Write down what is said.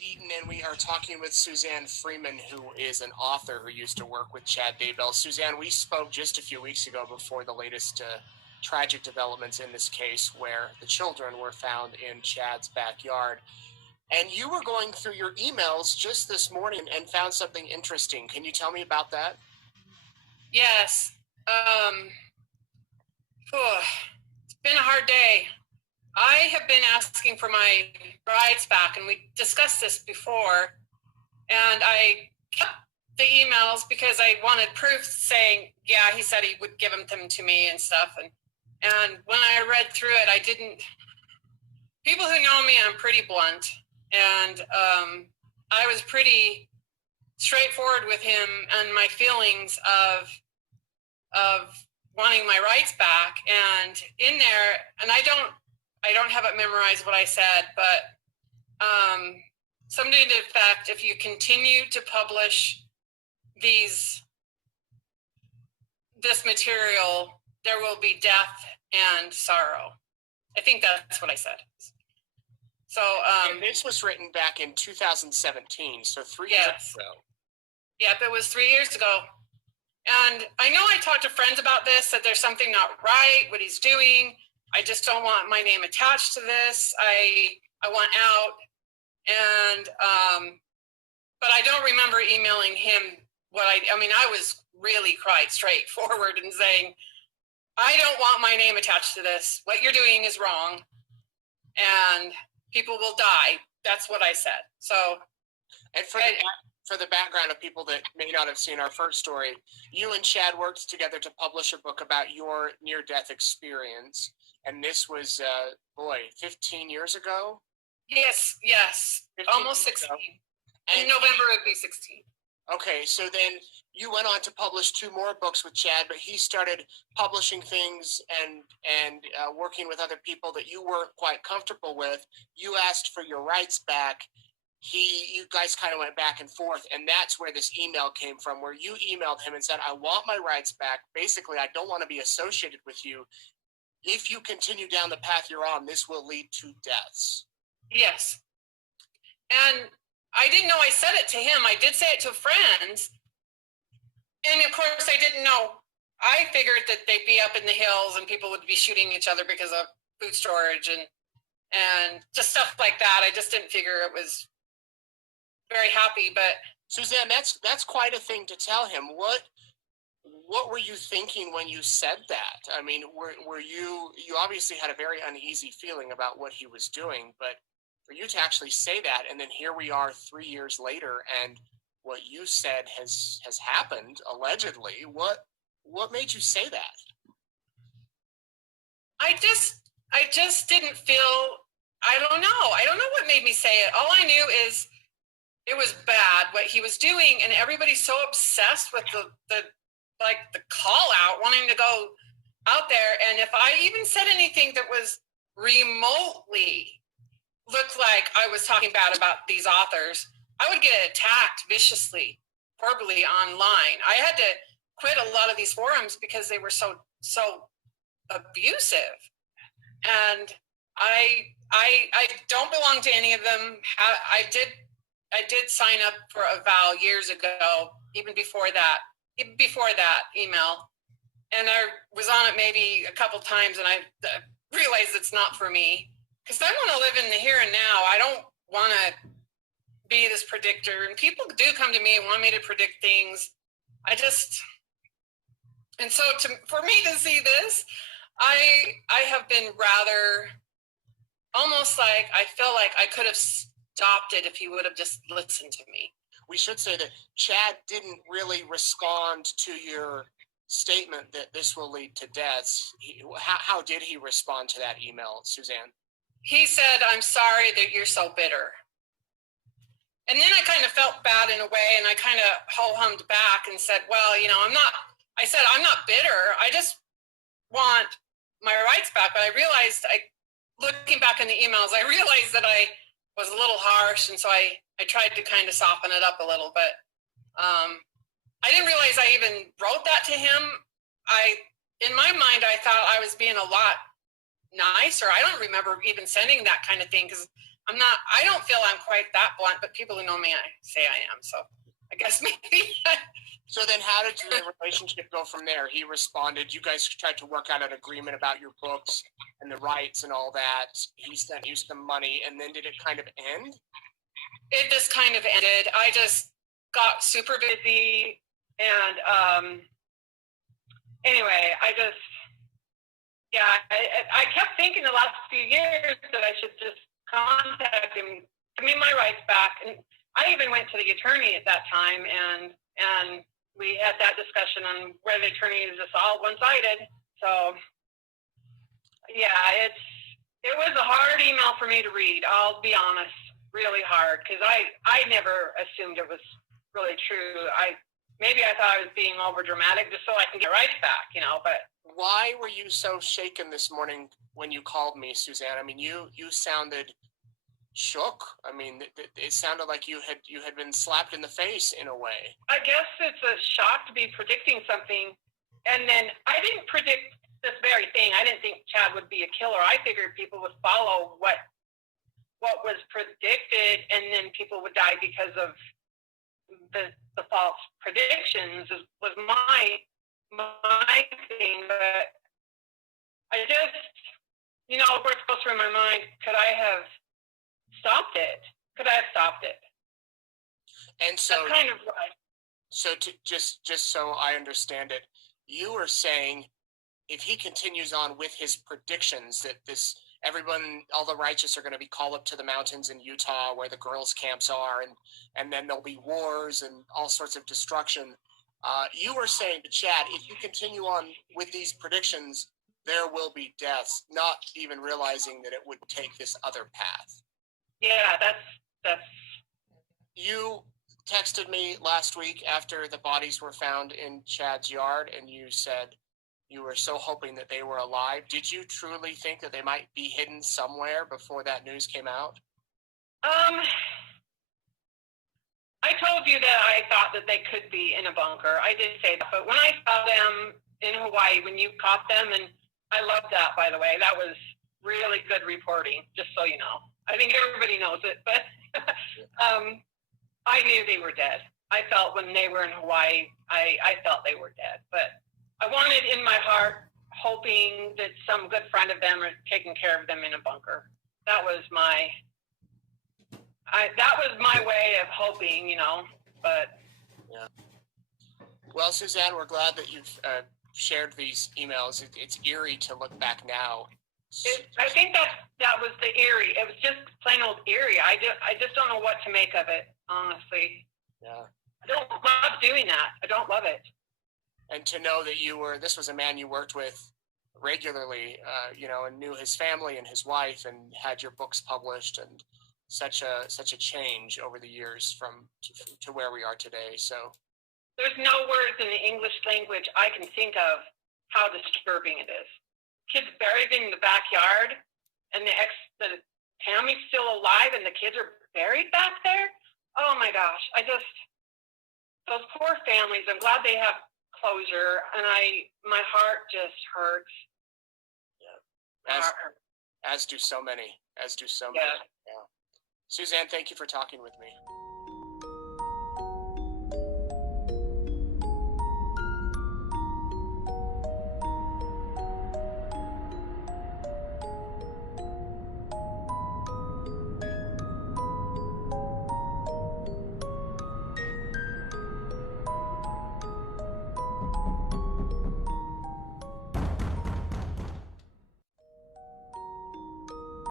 Eaton, and we are talking with Suzanne Freeman, who is an author who used to work with Chad Daybell. Suzanne, we spoke just a few weeks ago before the latest tragic developments in this case where the children were found in Chad's backyard. And you were going through your emails just this morning and found something interesting. Can you tell me about that? Yes. It's been a hard day. I have been asking for my rights back, and we discussed this before, and I kept the emails because I wanted proof saying, yeah, he said he would give them to me and stuff. And when I read through it, I didn't, people who know me, I'm pretty blunt, and I was pretty straightforward with him and my feelings of wanting my rights back. And in there, and I don't have it memorized what I said, but something to the effect, if you continue to publish this material, there will be death and sorrow. I think that's what I said. So and this was written back in 2017, so 3 years ago. Yep, it was 3 years ago. And I know I talked to friends about this, that there's something not right, what he's doing. I just don't want my name attached to this. I want out. And, but I don't remember emailing him I mean, I was really quite straightforward in saying, I don't want my name attached to this. What you're doing is wrong. And people will die. That's what I said. So. And for the background of people that may not have seen our first story, you and Chad worked together to publish a book about your near-death experience. And this was, 15 years ago? Yes. Almost 16. In November, it would be 16. Okay, so then you went on to publish 2 more books with Chad, but he started publishing things and working with other people that you weren't quite comfortable with. You asked for your rights back. You guys kind of went back and forth, and that's where this email came from, where you emailed him and said, I want my rights back. Basically, I don't want to be associated with you. If you continue down the path you're on, this will lead to deaths. Yes. And I didn't know I said it to him. I did say it to friends. And of course, I didn't know. I figured that they'd be up in the hills and people would be shooting each other because of food storage and just stuff like that. I just didn't figure it was very happy. But Suzanne, that's quite a thing to tell him. What were you thinking when you said that? I mean, were you obviously had a very uneasy feeling about what he was doing, but for you to actually say that, and then here we are 3 years later, and what you said has happened, allegedly, what made you say that? I just didn't feel, I don't know what made me say it. All I knew is it was bad what he was doing, and everybody's so obsessed with the call out, wanting to go out there. And if I even said anything that was remotely looked like I was talking bad about these authors, I would get attacked viciously, verbally online. I had to quit a lot of these forums because they were so abusive. And I don't belong to any of them. I did sign up for a vow years ago, even before that email. And I was on it maybe a couple times, and I realized it's not for me. Because I want to live in the here and now. I don't want to be this predictor. And people do come to me and want me to predict things. And so for me to see this, I have been rather almost like I feel like I could have stopped it if he would have just listened to me. We should say that Chad didn't really respond to your statement that this will lead to deaths. How did he respond to that email, Suzanne? He said, I'm sorry that you're so bitter. And then I kind of felt bad in a way, and I kind of ho-hummed back and said, well, I'm not bitter. I just want my rights back. But I realized, looking back in the emails, I realized that I was a little harsh, and so I tried to kind of soften it up a little. But I didn't realize I even wrote that to him. In my mind, I thought I was being a lot nice, or I don't remember even sending that kind of thing, because I don't feel I'm quite that blunt, but people who know me, I say I am. So I guess maybe. So then how did the relationship go from there? He responded, you guys tried to work out an agreement about your books and the rights and all that. He sent you some money, and then did it kind of end? It just kind of ended. I just got super busy, and anyway, I kept thinking the last few years that I should just contact him, give me my rights back. And I even went to the attorney at that time, and we had that discussion on where the attorney is just all one-sided. So yeah, it was a hard email for me to read. I'll be honest, really hard, because I never assumed it was really true. Maybe I thought I was being over dramatic just so I can get rights back, but. Why were you so shaken this morning when you called me, Suzanne? I mean, you sounded shook. I mean, it sounded like you had been slapped in the face in a way. I guess it's a shock to be predicting something, and then I didn't predict this very thing. I didn't think Chad would be a killer. I figured people would follow what was predicted, and then people would die because of the false predictions. Was my thing, but I just, what's goes through my mind, could I have stopped it? Could I have stopped it? And so that's kind of right. So just so I understand it, you were saying if he continues on with his predictions that everyone, all the righteous are going to be called up to the mountains in Utah where the girls' camps are, and then there'll be wars and all sorts of destruction. You were saying to Chad, if you continue on with these predictions, there will be deaths, not even realizing that it would take this other path. Yeah, that's. You texted me last week after the bodies were found in Chad's yard, and you said you were so hoping that they were alive. Did you truly think that they might be hidden somewhere before that news came out? I told you that I thought that they could be in a bunker. I did say that, but when I saw them in Hawaii, when you caught them, and I loved that, by the way, that was really good reporting, just so you know. I think everybody knows it, but I knew they were dead. I felt when they were in Hawaii, I felt they were dead, but I wanted in my heart, hoping that some good friend of them are taking care of them in a bunker. That was my way of hoping, but. Yeah. Well, Suzanne, we're glad that you've shared these emails. It's eerie to look back now. I think that was the eerie. It was just plain old eerie. I just don't know what to make of it, honestly. Yeah. I don't love doing that. I don't love it. And to know that this was a man you worked with regularly, and knew his family and his wife, and had your books published, and such a change over the years to where we are today. So there's no words in the English language I can think of how disturbing it is. Kids buried in the backyard, and the Tammy's still alive, and the kids are buried back there. Oh my gosh! Those poor families. I'm glad they have closure, and my heart just hurts. Yeah. As do so many. Yeah. Yeah. Suzanne, thank you for talking with me.